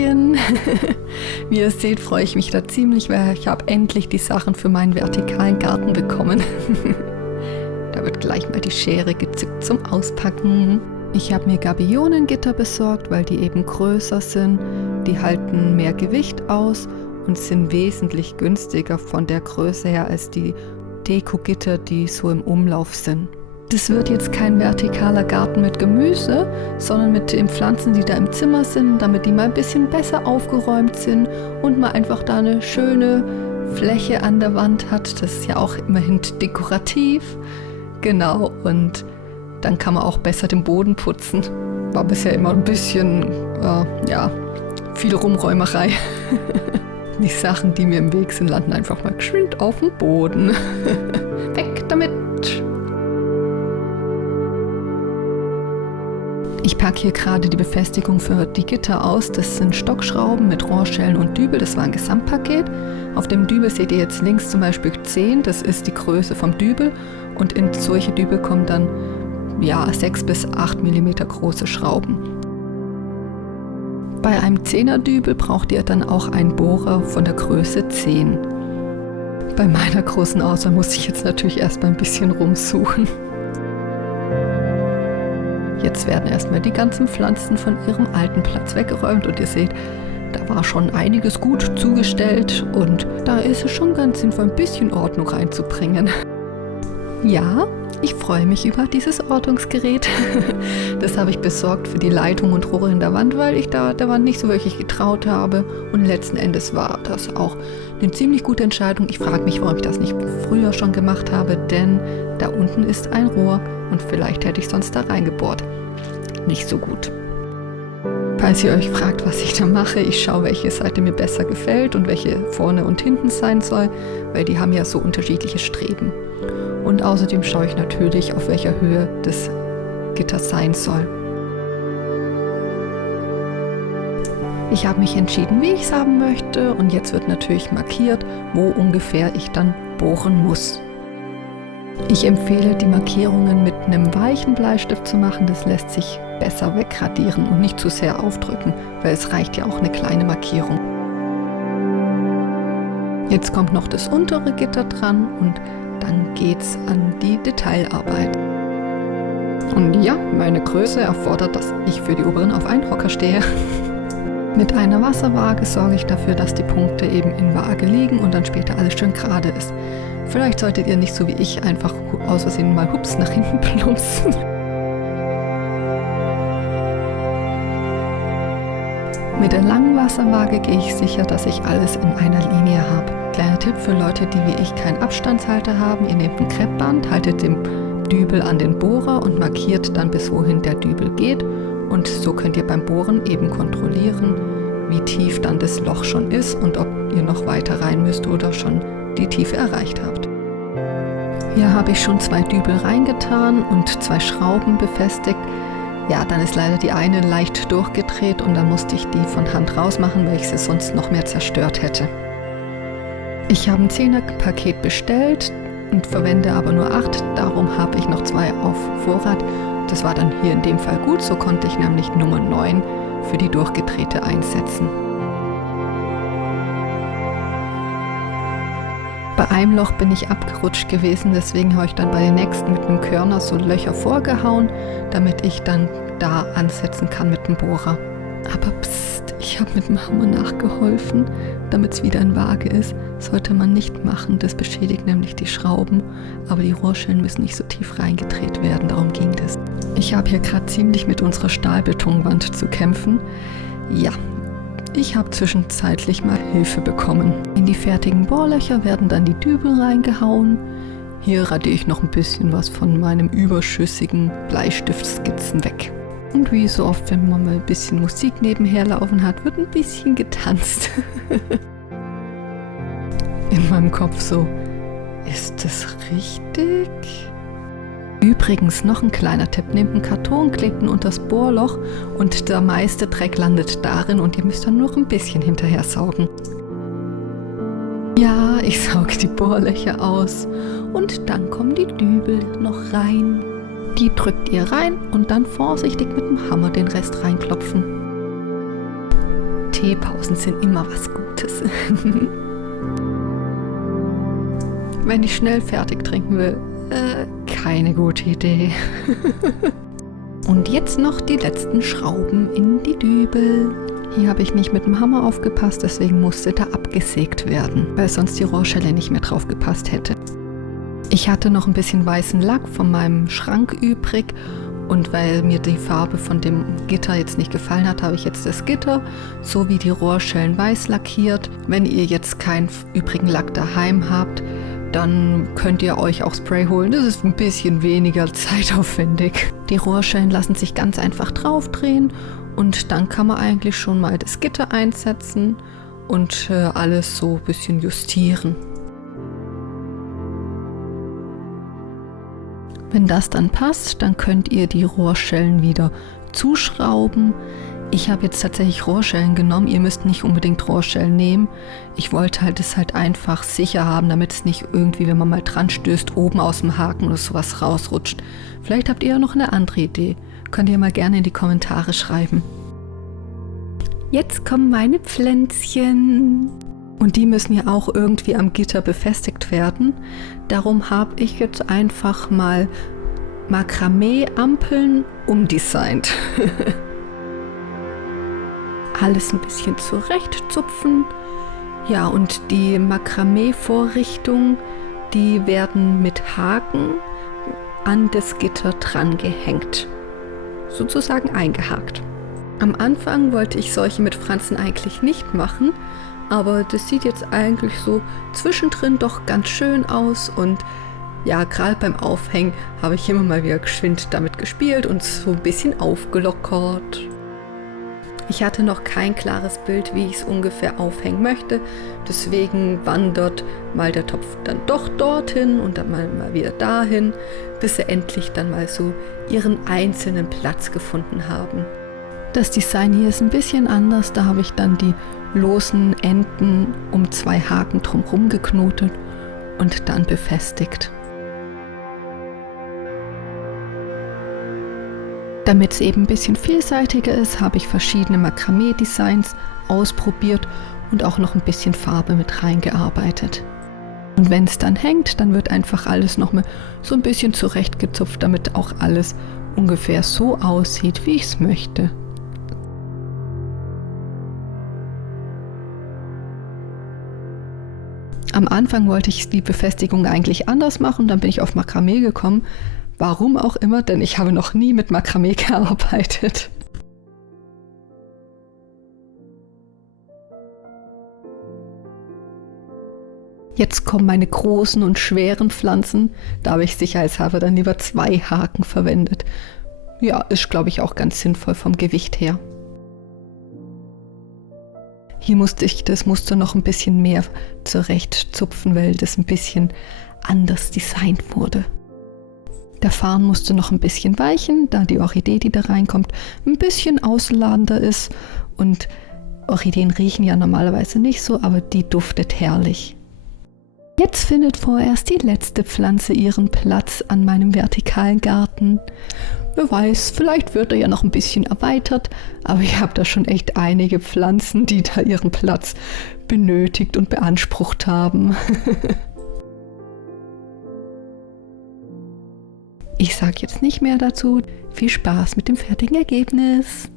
Hallöchen! Wie ihr seht, freue ich mich da ziemlich, weil ich habe endlich die Sachen für meinen vertikalen Garten bekommen. Da wird gleich mal die Schere gezückt zum Auspacken. Ich habe mir Gabionengitter besorgt, weil die eben größer sind. Die halten mehr Gewicht aus und sind wesentlich günstiger von der Größe her als die Dekogitter, die so im Umlauf sind. Das wird jetzt kein vertikaler Garten mit Gemüse, sondern mit den Pflanzen, die da im Zimmer sind, damit die mal ein bisschen besser aufgeräumt sind und man einfach da eine schöne Fläche an der Wand hat. Das ist ja auch immerhin dekorativ. Genau, und dann kann man auch besser den Boden putzen. War bisher immer ein bisschen, viel Rumräumerei. Die Sachen, die mir im Weg sind, landen einfach mal geschwind auf dem Boden. Weg damit! Ich packe hier gerade die Befestigung für die Gitter aus. Das sind Stockschrauben mit Rohrschellen und Dübel. Das war ein Gesamtpaket. Auf dem Dübel seht ihr jetzt links zum Beispiel 10. Das ist die Größe vom Dübel. Und in solche Dübel kommen dann 6 bis 8 mm große Schrauben. Bei einem 10er Dübel braucht ihr dann auch einen Bohrer von der Größe 10. Bei meiner großen Auswahl muss ich jetzt natürlich erstmal ein bisschen rumsuchen. Jetzt werden erstmal die ganzen Pflanzen von ihrem alten Platz weggeräumt und ihr seht, da war schon einiges gut zugestellt und da ist es schon ganz sinnvoll, ein bisschen Ordnung reinzubringen. Ja, ich freue mich über dieses Ortungsgerät. Das habe ich besorgt für die Leitung und Rohre in der Wand, weil ich da der Wand nicht so wirklich getraut habe und letzten Endes war das auch eine ziemlich gute Entscheidung. Ich frage mich, warum ich das nicht früher schon gemacht habe, denn da unten ist ein Rohr und vielleicht hätte ich sonst da reingebohrt. Nicht so gut. Falls ihr euch fragt, was ich da mache, ich schaue, welche Seite mir besser gefällt und welche vorne und hinten sein soll, weil die haben ja so unterschiedliche Streben. Und außerdem schaue ich natürlich, auf welcher Höhe das Gitter sein soll. Ich habe mich entschieden, wie ich es haben möchte und jetzt wird natürlich markiert, wo ungefähr ich dann bohren muss. Ich empfehle, die Markierungen mit einem weichen Bleistift zu machen, das lässt sich besser wegradieren und nicht zu sehr aufdrücken, weil es reicht ja auch eine kleine Markierung. Jetzt kommt noch das untere Gitter dran und dann geht's an die Detailarbeit. Und ja, meine Größe erfordert, dass ich für die oberen auf einen Hocker stehe. Mit einer Wasserwaage sorge ich dafür, dass die Punkte eben in Waage liegen und dann später alles schön gerade ist. Vielleicht solltet ihr nicht so wie ich einfach aus Versehen mal hups nach hinten plumpsen. Mit der langen Wasserwaage gehe ich sicher, dass ich alles in einer Linie habe. Kleiner Tipp für Leute, die wie ich keinen Abstandshalter haben: Ihr nehmt ein Kreppband, haltet den Dübel an den Bohrer und markiert dann, bis wohin der Dübel geht. Und so könnt ihr beim Bohren eben kontrollieren, wie tief dann das Loch schon ist und ob ihr noch weiter rein müsst oder schon die Tiefe erreicht habt. Hier habe ich schon 2 Dübel reingetan und 2 Schrauben befestigt. Ja, dann ist leider die eine leicht durchgedreht und dann musste ich die von Hand rausmachen, weil ich sie sonst noch mehr zerstört hätte. Ich habe ein 10er-Paket bestellt und verwende aber nur 8, darum habe ich noch 2 auf Vorrat. Das war dann hier in dem Fall gut, so konnte ich nämlich Nummer 9 für die durchgedrehte einsetzen. Bei einem Loch bin ich abgerutscht gewesen, deswegen habe ich dann bei der nächsten mit einem Körner so Löcher vorgehauen, damit ich dann da ansetzen kann mit dem Bohrer. Aber psst, ich habe mit dem Hammer nachgeholfen, damit es wieder in Waage ist. Sollte man nicht machen, das beschädigt nämlich die Schrauben, aber die Rohrschellen müssen nicht so tief reingedreht werden, darum ging das. Ich habe hier gerade ziemlich mit unserer Stahlbetonwand zu kämpfen. Ja. Ich habe zwischenzeitlich mal Hilfe bekommen. In die fertigen Bohrlöcher werden dann die Dübel reingehauen. Hier radiere ich noch ein bisschen was von meinem überschüssigen Bleistiftskizzen weg. Und wie so oft, wenn man mal ein bisschen Musik nebenher laufen hat, wird ein bisschen getanzt. In meinem Kopf so, ist das richtig? Übrigens noch ein kleiner Tipp, nehmt einen Karton, klebt ihn unter das Bohrloch und der meiste Dreck landet darin und ihr müsst dann nur ein bisschen hinterher saugen. Ja, ich sauge die Bohrlöcher aus und dann kommen die Dübel noch rein. Die drückt ihr rein und dann vorsichtig mit dem Hammer den Rest reinklopfen. Teepausen sind immer was Gutes. Wenn ich schnell fertig trinken will, keine gute Idee. Und jetzt noch die letzten Schrauben in die Dübel. Hier habe ich nicht mit dem Hammer aufgepasst, deswegen musste da abgesägt werden, weil sonst die Rohrschelle nicht mehr drauf gepasst hätte. Ich hatte noch ein bisschen weißen Lack von meinem Schrank übrig und weil mir die Farbe von dem Gitter jetzt nicht gefallen hat, habe ich jetzt das Gitter sowie die Rohrschellen weiß lackiert. Wenn ihr jetzt keinen übrigen Lack daheim habt, dann könnt ihr euch auch Spray holen. Das ist ein bisschen weniger zeitaufwendig. Die Rohrschellen lassen sich ganz einfach draufdrehen und dann kann man eigentlich schon mal das Gitter einsetzen und alles so ein bisschen justieren. Wenn das dann passt, dann könnt ihr die Rohrschellen wieder zuschrauben. Ich habe jetzt tatsächlich Rohrschellen genommen. Ihr müsst nicht unbedingt Rohrschellen nehmen. Ich wollte es halt einfach sicher haben, damit es nicht irgendwie, wenn man mal dran stößt, oben aus dem Haken oder sowas rausrutscht. Vielleicht habt ihr ja noch eine andere Idee. Könnt ihr mal gerne in die Kommentare schreiben. Jetzt kommen meine Pflänzchen. Und die müssen ja auch irgendwie am Gitter befestigt werden. Darum habe ich jetzt einfach mal Makramee-Ampeln umdesignt. Alles ein bisschen zurechtzupfen. Ja, und die Makramee-Vorrichtung, die werden mit Haken an das Gitter dran gehängt. Sozusagen eingehakt. Am Anfang wollte ich solche mit Franzen eigentlich nicht machen, aber das sieht jetzt eigentlich so zwischendrin doch ganz schön aus und ja, gerade beim Aufhängen habe ich immer mal wieder geschwind damit gespielt und so ein bisschen aufgelockert. Ich hatte noch kein klares Bild, wie ich es ungefähr aufhängen möchte, deswegen wandert mal der Topf dann doch dorthin und dann mal wieder dahin, bis sie endlich dann mal so ihren einzelnen Platz gefunden haben. Das Design hier ist ein bisschen anders, da habe ich dann die losen Enden um 2 Haken drumherum geknotet und dann befestigt. Damit es eben ein bisschen vielseitiger ist, habe ich verschiedene Makramee-Designs ausprobiert und auch noch ein bisschen Farbe mit reingearbeitet. Und wenn es dann hängt, dann wird einfach alles nochmal so ein bisschen zurechtgezupft, damit auch alles ungefähr so aussieht, wie ich es möchte. Am Anfang wollte ich die Befestigung eigentlich anders machen, dann bin ich auf Makramee gekommen. Warum auch immer, denn ich habe noch nie mit Makramee gearbeitet. Jetzt kommen meine großen und schweren Pflanzen. Da habe ich sicherheitshalber dann lieber 2 Haken verwendet. Ja, ist glaube ich auch ganz sinnvoll vom Gewicht her. Hier musste ich das Muster noch ein bisschen mehr zurechtzupfen, weil das ein bisschen anders designt wurde. Der Farn musste noch ein bisschen weichen, da die Orchidee, die da reinkommt, ein bisschen ausladender ist. Und Orchideen riechen ja normalerweise nicht so, aber die duftet herrlich. Jetzt findet vorerst die letzte Pflanze ihren Platz an meinem vertikalen Garten. Wer weiß, vielleicht wird er ja noch ein bisschen erweitert, aber ich habe da schon echt einige Pflanzen, die da ihren Platz benötigt und beansprucht haben. Ich sage jetzt nicht mehr dazu. Viel Spaß mit dem fertigen Ergebnis.